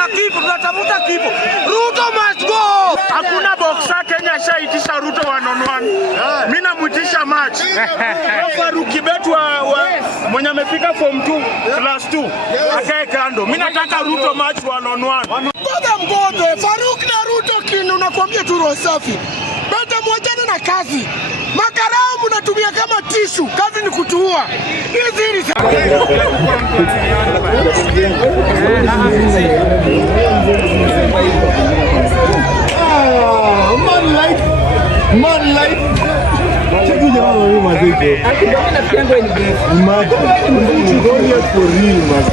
na kifo, tunatafuta kifo. Ruto must go. Hakuna boxer Kenya shaitisha Ruto 1-on-1. Mimi namuitisha match. Faruq Kibet mwenye amefika form 2 class 2 akae kando. Mimi nataka Ruto match 1-on-1. Baba Mbodo, Faruq na Ruto kinu nakwambia tu roho safi. Beta mwachane na kazi. Makarao mnatumia kama tishu, kazi ni kutuua. Hizi ni man life. Check you jamaa wewe mazee. Akidona piango ni best. Imagine. Go here for real, man.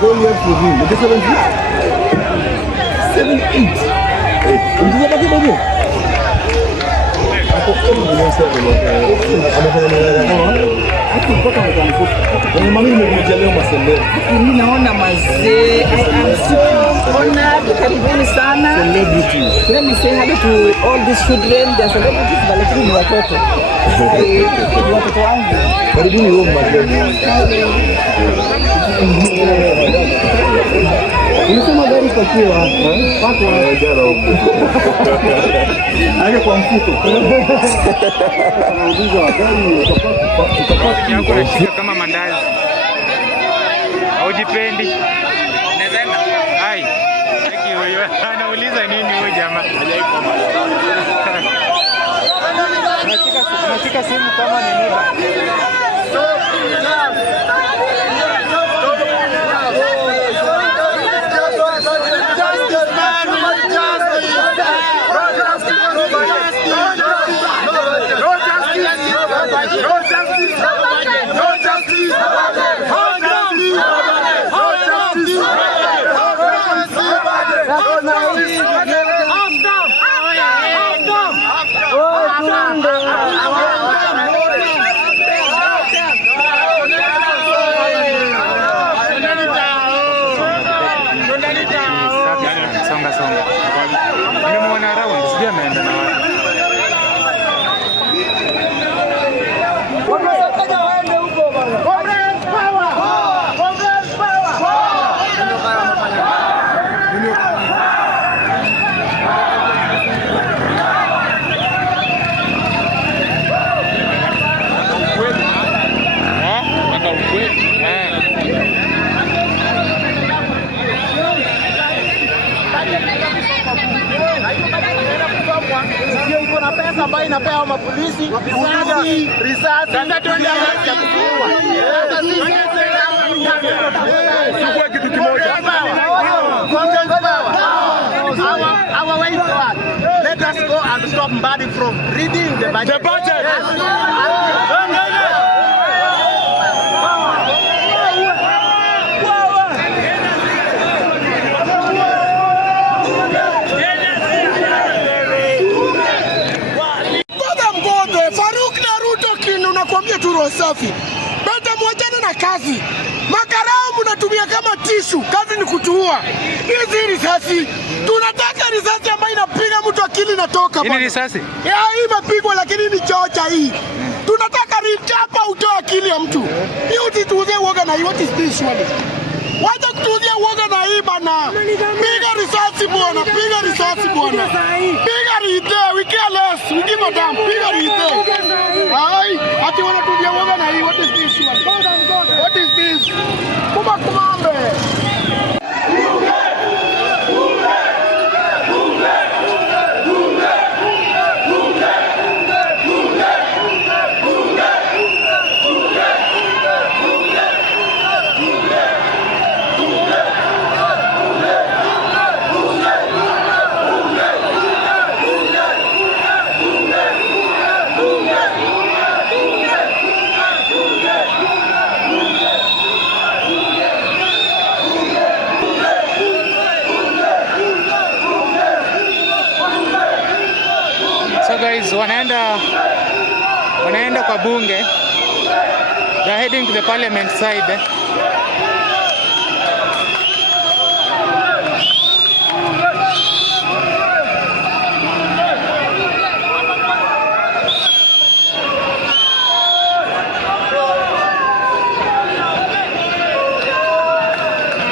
Go here for real. Ndio 7-8. Unajua baki bado? Mimi naona mazee, karibuni sana. Celebrities. Let me say hello to all these children. They are celebrities, lakini ni watoto. Ni watoto wangu. Karibuni wao mazee. Unasema gari pakiwa watu wanajara huko. Aje kwa mfuko. Anauliza gari utapata yako unashika kama mandazi. Haujipendi. Nazenda. Hai. Haki wewe. Anauliza nini huyo jamaa? Hajaipo mali. Unashika simu kama ni nini? Sio iko na pesa ambayo inapewa mapolisi, risasi. Sasa tuende ya kuua. Sikuwa kitu kimoja. Our way forward. Let us go and stop Mbadi from reading the budget. The budget. Nakwambia tu roho safi. Beta mwachane na kazi. Makarao mnatumia kama tishu, kazi ni kutuua. Hizi risasi. Tunataka risasi ambayo inapiga mtu akili inatoka. Hii risasi? Hii imepigwa lakini ni chocha hii. Tunataka richapa utoe akili ya mtu. Hii usituuzie uoga na hii. What is this one? Wacha kutuuzia uoga na hii bana. Piga risasi bwana, piga risasi bwana. Piga rite, we care less. We give a damn. Piga rite. Hai, ati wanatuuzia uoga na hii. What is this one? What is this? Kumambe. Guys, wanaenda kwa bunge. They are heading to the parliament side.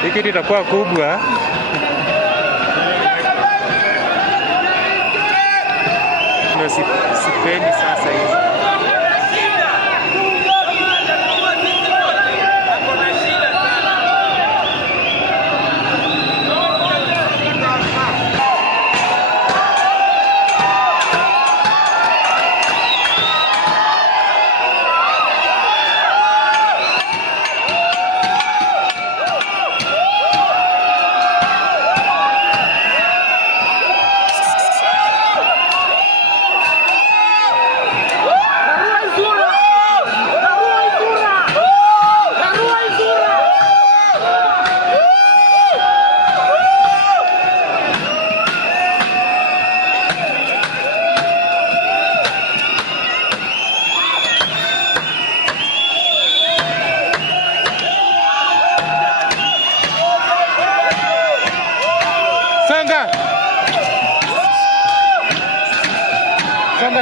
Hiki itakuwa kubwa. sipendi sasa hizi.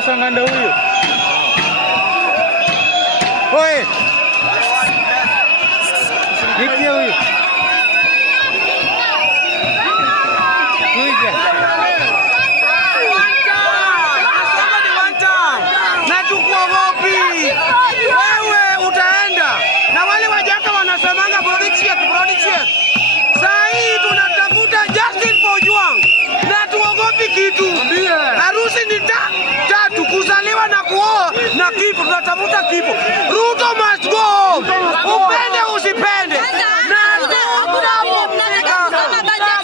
Songa ndo huyu. Oye. Nikia huyu. Kuja. Na tukuogopi. Wewe utaenda. Na wale wajaka wanasemanga prodigy. Saa hii tunatafuta justice for Ojwang. Na tuogopi kitu. Harusi ni tatu, kuzaliwa na kuoa na kifo. Tunatafuta kifo. Ruto must go. Upende usipende.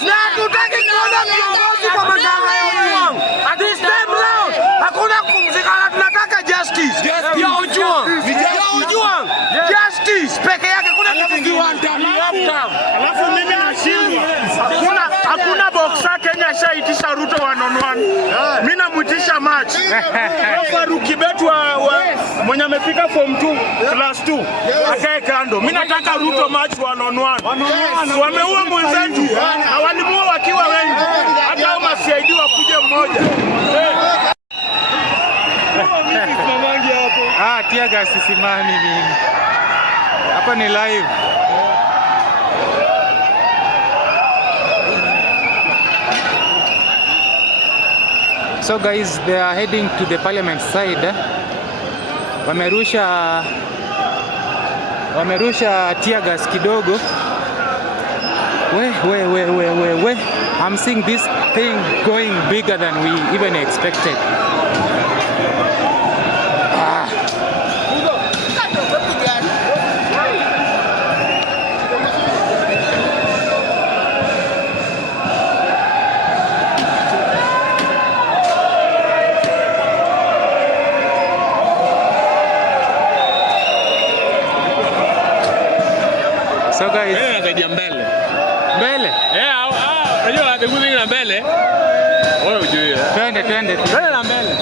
Na tutaki kuona viongozi kwa matanga ya Ojwang. This time round hakuna kupumzika, tunataka justice ya Ojwang. Justice peke yake, kuna kitu kingine. Alafu mimi nashindwa. Hakuna boxer Kenya shaitisha Ruto 1-on-1. Mimi namuitisha match. Faruk Kibet wa mwenye amefika form 2 class 2 akae kando. Mimi nataka Ruto match 1-on-1. Wameua mwenzetu na walimuua wakiwa wengi. Hata kama CID wakuje mmoja. Tia gas simami mimi. Hapa ni live. So guys, they are heading to the parliament side. Wamerusha tear gas kidogo. We. I'm seeing this thing going bigger than we even expected. So guys, mbele. Unajua the na mbele. Wewe ujue. Twende. Mbele na mbele.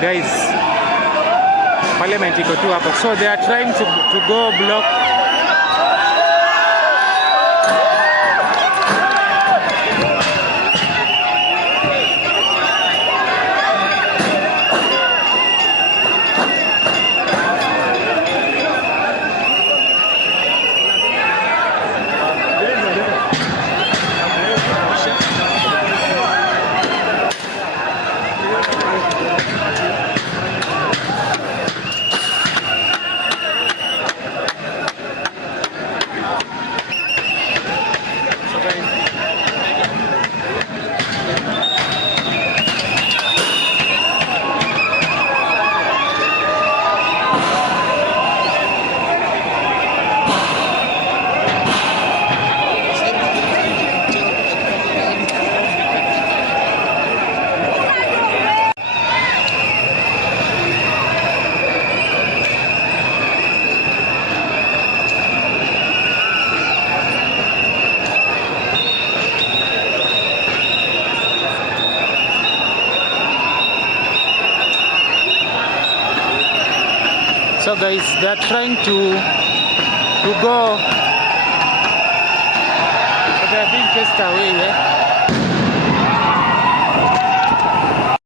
Guys, parliament iko tu hapa, so they are trying to go block. So guys, they are trying to go. So they are being chased away.